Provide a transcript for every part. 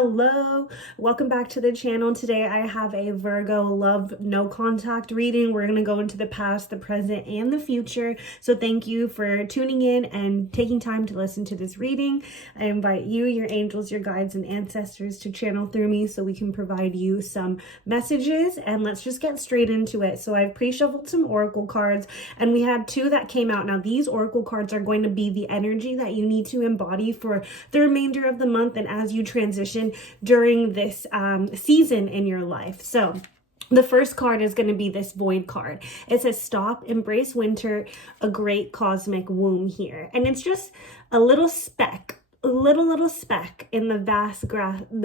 Hello, welcome back to the channel. Today I have a Virgo love no contact reading. We're going to go into the past, the present, and the future. So thank you for tuning in and taking time to listen to this reading. I invite you, your angels, your guides, and ancestors to channel through me so we can provide you some messages, and let's just get straight into it. So I've pre-shuffled some oracle cards, and we had two that came out. Now these oracle cards are going to be the energy that you need to embody for the remainder of the month and as you transition during this season in your life. So the first card is going to be this void card. It says stop, embrace winter, a great cosmic womb here. And it's just a little speck, a little speck in the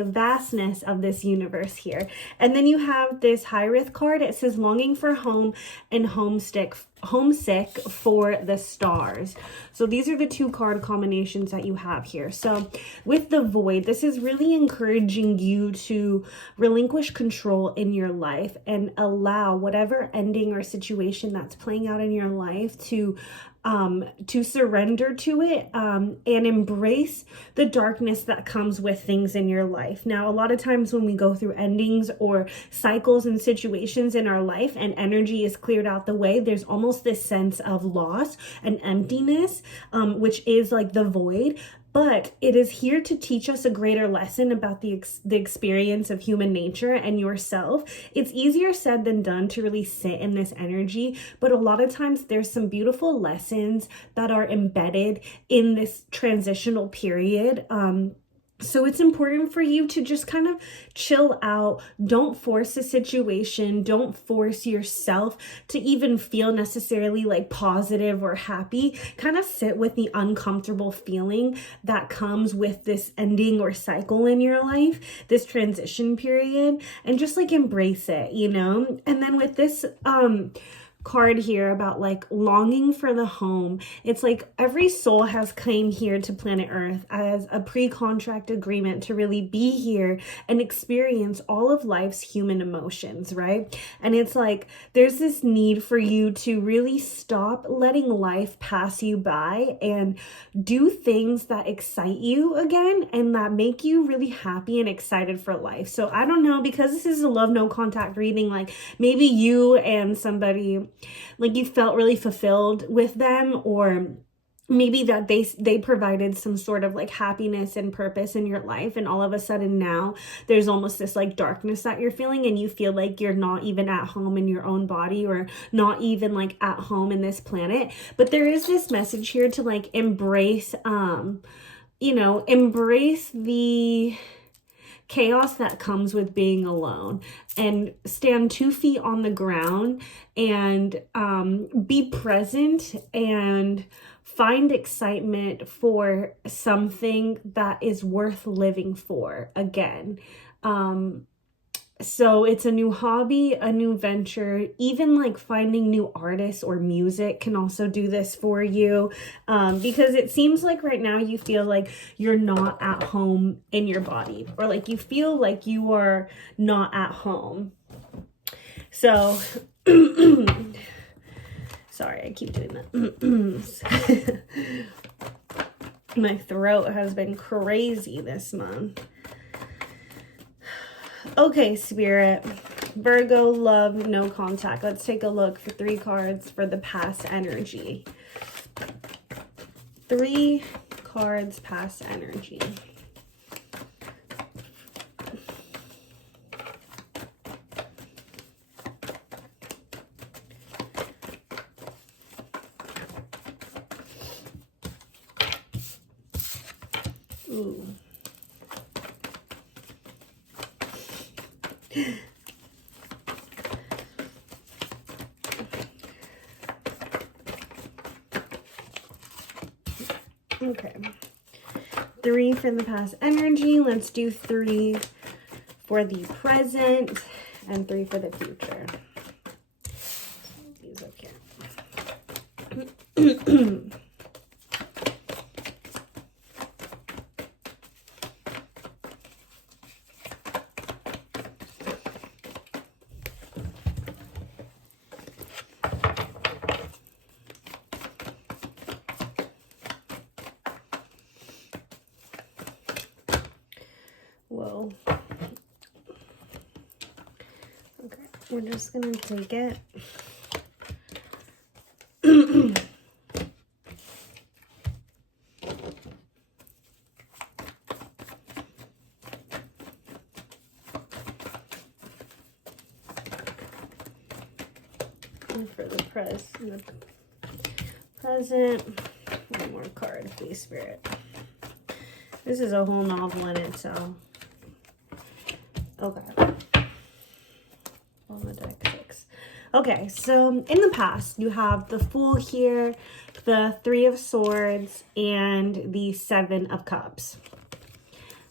vastness of this universe here. And then you have this high risk card. It says longing for home and homesick for the stars. So these are the two card combinations that you have here. So with the void, this is really encouraging you to relinquish control in your life and allow whatever ending or situation that's playing out in your life to surrender to it and embrace the darkness that comes with things in your life. Now, a lot of times when we go through endings or cycles and situations in our life and energy is cleared out the way, there's almost this sense of loss and emptiness, which is like the void. But it is here to teach us a greater lesson about the experience of human nature and yourself. It's easier said than done to really sit in this energy, but a lot of times there's some beautiful lessons that are embedded in this transitional period. So it's important for you to just kind of chill out. Don't force the situation. Don't force yourself to even feel necessarily like positive or happy. Kind of sit with the uncomfortable feeling that comes with this ending or cycle in your life, this transition period, and just like embrace it, you know? And then with this, card here about like longing for the home. It's like every soul has came here to planet Earth as a pre-contract agreement to really be here and experience all of life's human emotions, right? And it's like there's this need for you to really stop letting life pass you by and do things that excite you again and that make you really happy and excited for life. So I don't know, because this is a love no contact reading, like maybe you and somebody, like you felt really fulfilled with them, or maybe that they provided some sort of like happiness and purpose in your life, and all of a sudden now there's almost this like darkness that you're feeling and you feel like you're not even at home in your own body or not even like at home in this planet. But there is this message here to like embrace embrace the chaos that comes with being alone and stand 2 feet on the ground and be present and find excitement for something that is worth living for again. So it's a new hobby, a new venture, even like finding new artists or music can also do this for you. Because it seems like right now you feel like you're not at home in your body, or like you feel like you are not at home. So, sorry, I keep doing that. My throat has been crazy this month. Okay, Spirit, Virgo, love, no contact. Let's take a look for 3 cards for the past energy. 3 cards, past energy. Ooh. Okay, 3 for the past energy. Let's do 3 for the present and 3 for the future. These up here. Whoa. Okay, we're just gonna take it. And for the present, one more card, please, Spirit. This is a whole novel in itself. Okay. On the deck 6. Okay, so in the past, you have the Fool here, the 3 of Swords, and the 7 of Cups.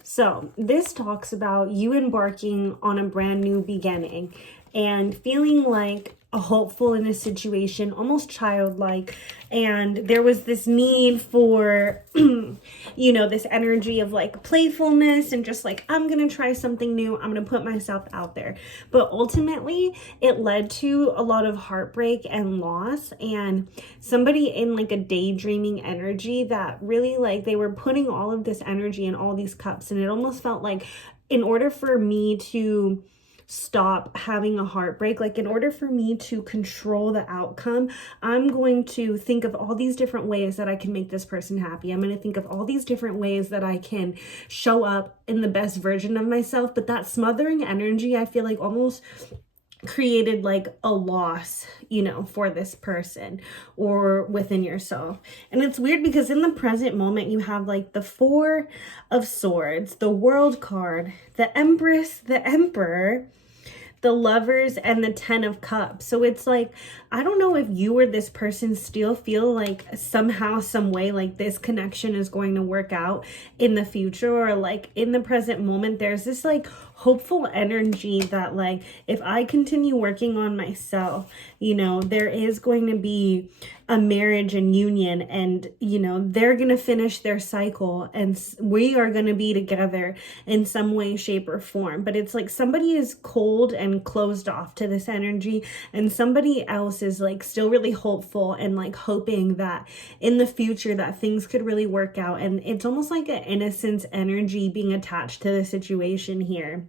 So this talks about you embarking on a brand new beginning and feeling like hopeful in a situation, almost childlike. And there was this need for, you know, this energy of like playfulness and just like, I'm going to try something new. I'm going to put myself out there. But ultimately, it led to a lot of heartbreak and loss, and somebody in like a daydreaming energy that really like they were putting all of this energy in all these cups. And it almost felt like in order for me to stop having a heartbreak, like in order for me to control the outcome, I'm going to think of all these different ways that I can make this person happy. I'm going to think of all these different ways that I can show up in the best version of myself. But that smothering energy, I feel like almost created like a loss, you know, for this person or within yourself. And it's weird because in the present moment, you have like the 4 of Swords, the World card, the Empress, the Emperor, the Lovers, and the 10 of Cups. So it's like, I don't know if you or this person still feel like somehow, some way, like this connection is going to work out in the future, or like in the present moment, there's this like hopeful energy that like, if I continue working on myself, you know, there is going to be a marriage and union, and, you know, they're going to finish their cycle and we are going to be together in some way, shape, or form. But it's like somebody is cold and closed off to this energy, and somebody else is like still really hopeful and like hoping that in the future that things could really work out. And it's almost like an innocence energy being attached to the situation here.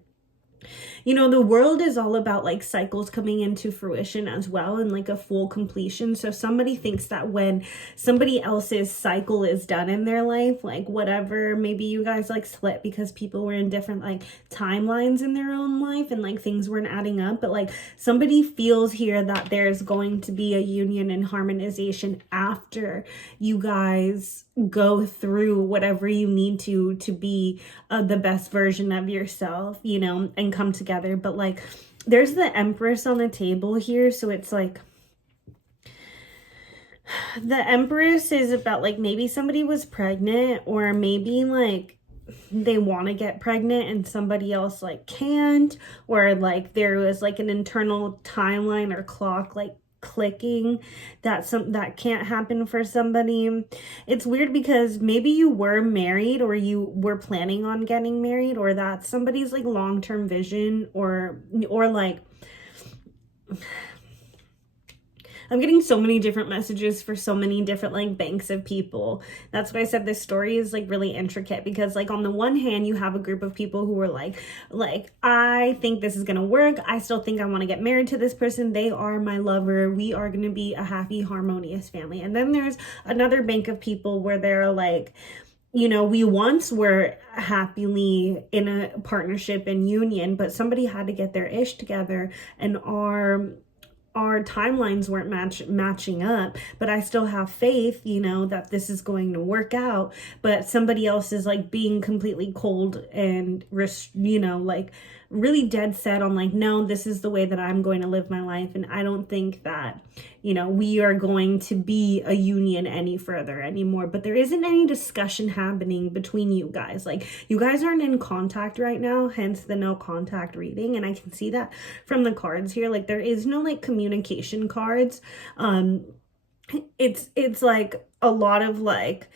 You know, the world is all about like cycles coming into fruition as well, and like a full completion. So somebody thinks that when somebody else's cycle is done in their life, like whatever, maybe you guys like split because people were in different like timelines in their own life and like things weren't adding up. But like somebody feels here that there's going to be a union and harmonization after you guys go through whatever you need to be the best version of yourself, you know, and come together. But like there's the Empress on the table here, so it's like the Empress is about like maybe somebody was pregnant, or maybe like they want to get pregnant and somebody else like can't, or like there was like an internal timeline or clock like clicking that can't happen for somebody. It's weird because maybe you were married or you were planning on getting married, or that's somebody's like long-term vision, or like I'm getting so many different messages for so many different like banks of people. That's why I said this story is like really intricate, because like on the one hand, you have a group of people who are like, I think this is going to work. I still think I want to get married to this person. They are my lover. We are going to be a happy, harmonious family. And then there's another bank of people where they're like, you know, we once were happily in a partnership and union, but somebody had to get their ish together, and our timelines weren't matching up, but I still have faith, you know, that this is going to work out. But somebody else is like being completely cold and, you know, like really dead set on like, no, this is the way that I'm going to live my life. And I don't think that, you know, we are going to be a union any further anymore. But there isn't any discussion happening between you guys. Like you guys aren't in contact right now, hence the no contact reading. And I can see that from the cards here. Like there is no like communication cards. It's like a lot of like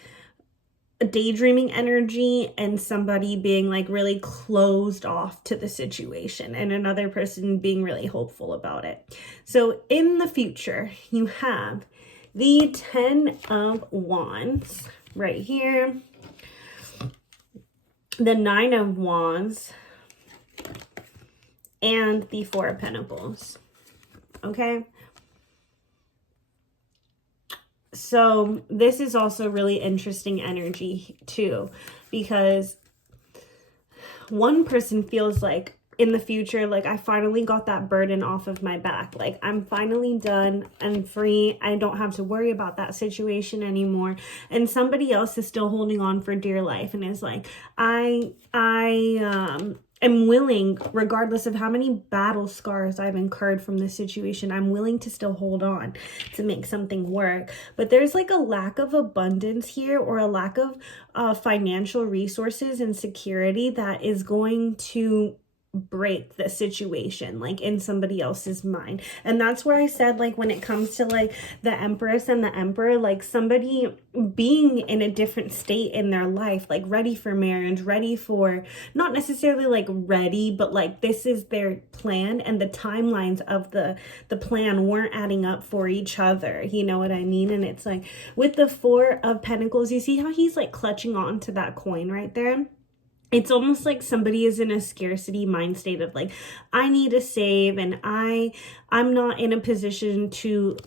a daydreaming energy and somebody being like really closed off to the situation, and another person being really hopeful about it. So in the future, you have the 10 of Wands right here. the Nine of Wands, and the Four of Pentacles. Okay? So this is also really interesting energy too, because one person feels like in the future, like, I finally got that burden off of my back. Like, I'm finally done and free. I don't have to worry about that situation anymore. And somebody else is still holding on for dear life and is like, I am willing, regardless of how many battle scars I've incurred from this situation, I'm willing to still hold on to make something work. But there's like a lack of abundance here, or a lack of financial resources and security that is going to break the situation, like, in somebody else's mind. And that's where I said, like, when it comes to like the Empress and the Emperor, like, somebody being in a different state in their life, like ready for marriage, ready for, not necessarily like ready, but like this is their plan, and the timelines of the plan weren't adding up for each other, you know what I mean? And it's like with the Four of Pentacles, you see how he's like clutching on to that coin right there? It's almost like somebody is in a scarcity mind state of like, I need to save, and I'm not in a position to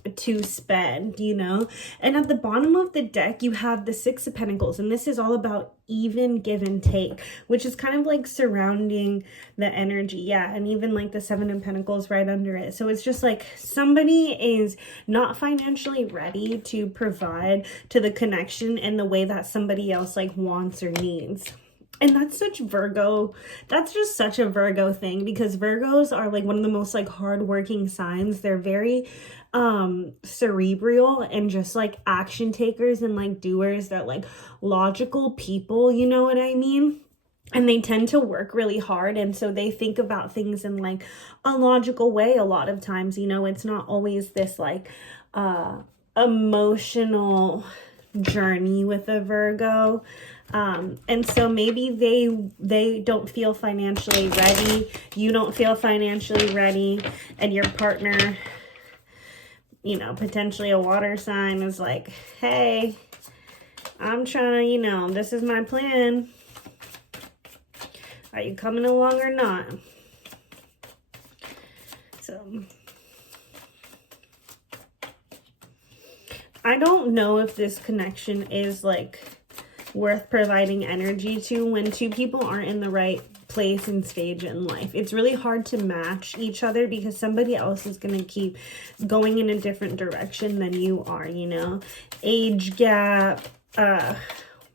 spend, you know? And at the bottom of the deck, you have the Six of Pentacles, and this is all about even give and take, which is kind of like surrounding the energy. Yeah, and even like the Seven of Pentacles right under it. So it's just like somebody is not financially ready to provide to the connection in the way that somebody else like wants or needs. And that's such Virgo, that's just such a Virgo thing, because Virgos are like one of the most like hardworking signs. They're very cerebral and just like action takers and like doers. They're like logical people, you know what I mean? And they tend to work really hard, and so they think about things in like a logical way a lot of times, you know? It's not always this like emotional journey with a Virgo. And so maybe they don't feel financially ready, you don't feel financially ready, and your partner, you know, potentially a water sign, is like, hey, I'm trying to, you know, this is my plan, are you coming along or not? So I don't know if this connection is like worth providing energy to when two people aren't in the right place and stage in life. It's really hard to match each other because somebody else is going to keep going in a different direction than you are, you know? Age gap,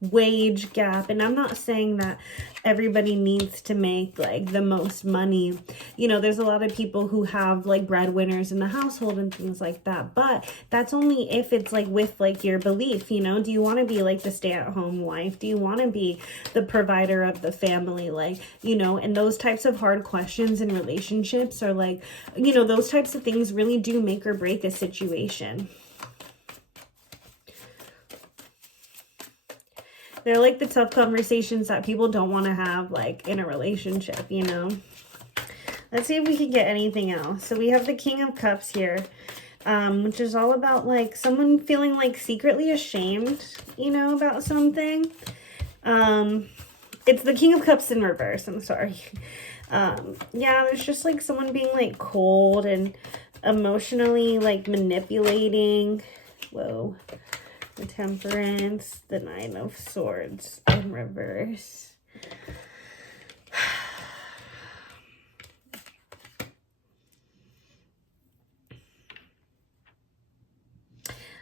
wage gap. And I'm not saying that everybody needs to make like the most money. You know, there's a lot of people who have like breadwinners in the household and things like that, but that's only if it's like with like your belief, you know? Do you want to be like the stay-at-home wife? Do you want to be the provider of the family? Like, you know, and those types of hard questions in relationships are like, you know, those types of things really do make or break a situation. They're like the tough conversations that people don't want to have like in a relationship, you know? Let's see if we can get anything else. So we have the King of Cups here, which is all about like someone feeling like secretly ashamed, you know, about something. It's the King of Cups in reverse, I'm sorry. Yeah, there's just like someone being like cold and emotionally like manipulating. Whoa. The Temperance, the Nine of Swords in reverse.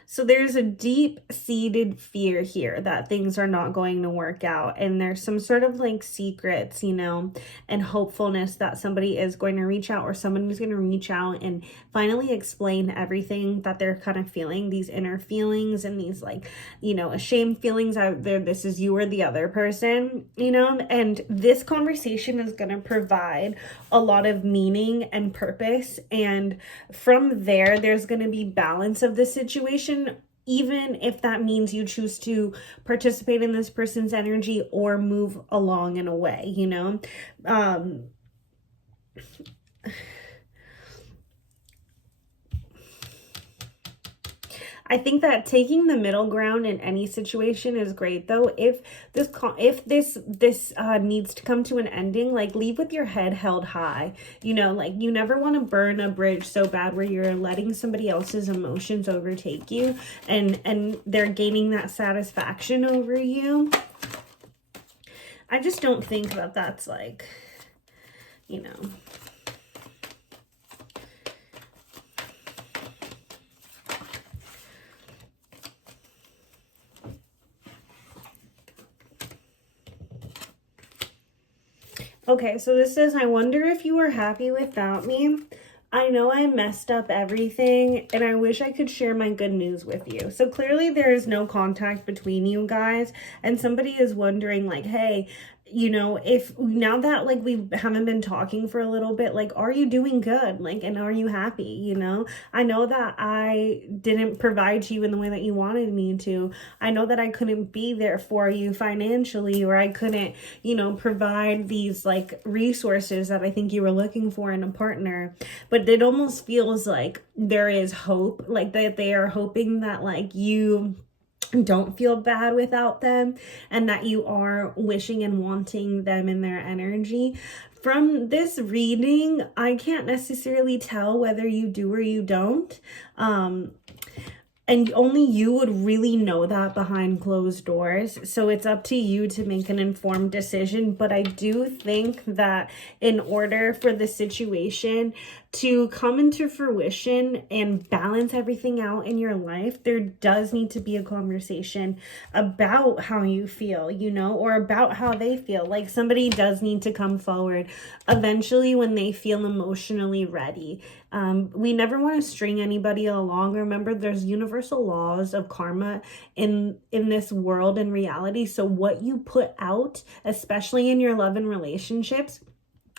So there's a deep-seated fear here that things are not going to work out. And there's some sort of like secrets, you know, and hopefulness that somebody is going to reach out, or someone is going to reach out and finally explain everything that they're kind of feeling, these inner feelings and these like, you know, ashamed feelings out there. This is you or the other person, you know, and this conversation is going to provide a lot of meaning and purpose. And from there, there's going to be balance of the situation, even if that means you choose to participate in this person's energy or move along in a way, you know? I think that taking the middle ground in any situation is great, though. If this needs to come to an ending, like, leave with your head held high. You know, like, you never want to burn a bridge so bad where you're letting somebody else's emotions overtake you, and they're gaining that satisfaction over you. I just don't think that that's, like, you know. Okay, so this says, I wonder if you were happy without me. I know I messed up everything, and I wish I could share my good news with you. So clearly there is no contact between you guys, and somebody is wondering, like, hey, you know, if now that, like, we haven't been talking for a little bit, like, are you doing good? Like, and are you happy? You know, I know that I didn't provide you in the way that you wanted me to. I know that I couldn't be there for you financially, or I couldn't, you know, provide these, like, resources that I think you were looking for in a partner. But it almost feels like there is hope, like that they are hoping that, like, you don't feel bad without them, and that you are wishing and wanting them in their energy. From this reading, I can't necessarily tell whether you do or you don't. And only you would really know that behind closed doors. So it's up to you to make an informed decision. But I do think that in order for the situation to come into fruition and balance everything out in your life, there does need to be a conversation about how you feel, you know, or about how they feel. Like, somebody does need to come forward eventually when they feel emotionally ready. We never want to string anybody along. Remember, there's universal laws of karma in this world and reality. So what you put out, especially in your love and relationships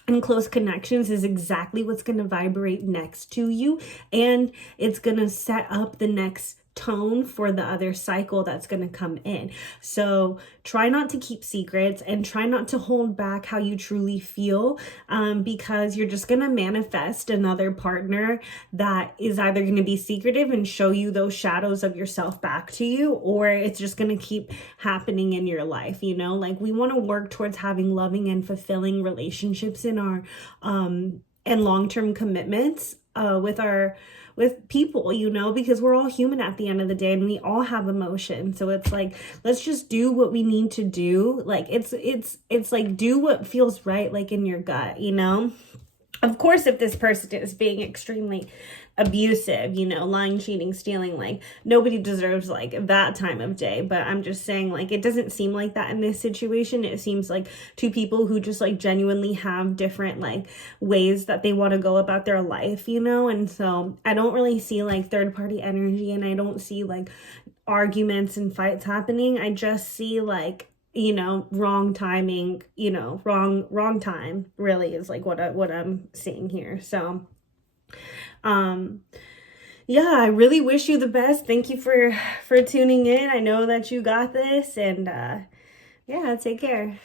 and close connections, is exactly what's going to vibrate next to you, and it's going to set up the next tone for the other cycle that's going to come in. So try not to keep secrets, and try not to hold back how you truly feel, because you're just going to manifest another partner that is either going to be secretive and show you those shadows of yourself back to you, or it's just going to keep happening in your life. You know, like, we want to work towards having loving and fulfilling relationships in our and long-term commitments with people, you know, because we're all human at the end of the day, and we all have emotions. So it's like, let's just do what we need to do. Like, it's like, do what feels right, like, in your gut, you know. Of course, if this person is being extremely abusive, you know, lying, cheating, stealing, like, nobody deserves, like, that time of day. But I'm just saying, like, it doesn't seem like that in this situation. It seems like two people who just, like, genuinely have different, like, ways that they want to go about their life, you know. And so I don't really see, like, third party energy, and I don't see, like, arguments and fights happening. I just see, like, you know, wrong timing, you know, wrong time really is, like, what I'm seeing here. So yeah, I really wish you the best. Thank you for tuning in. I know that you got this, and yeah, take care.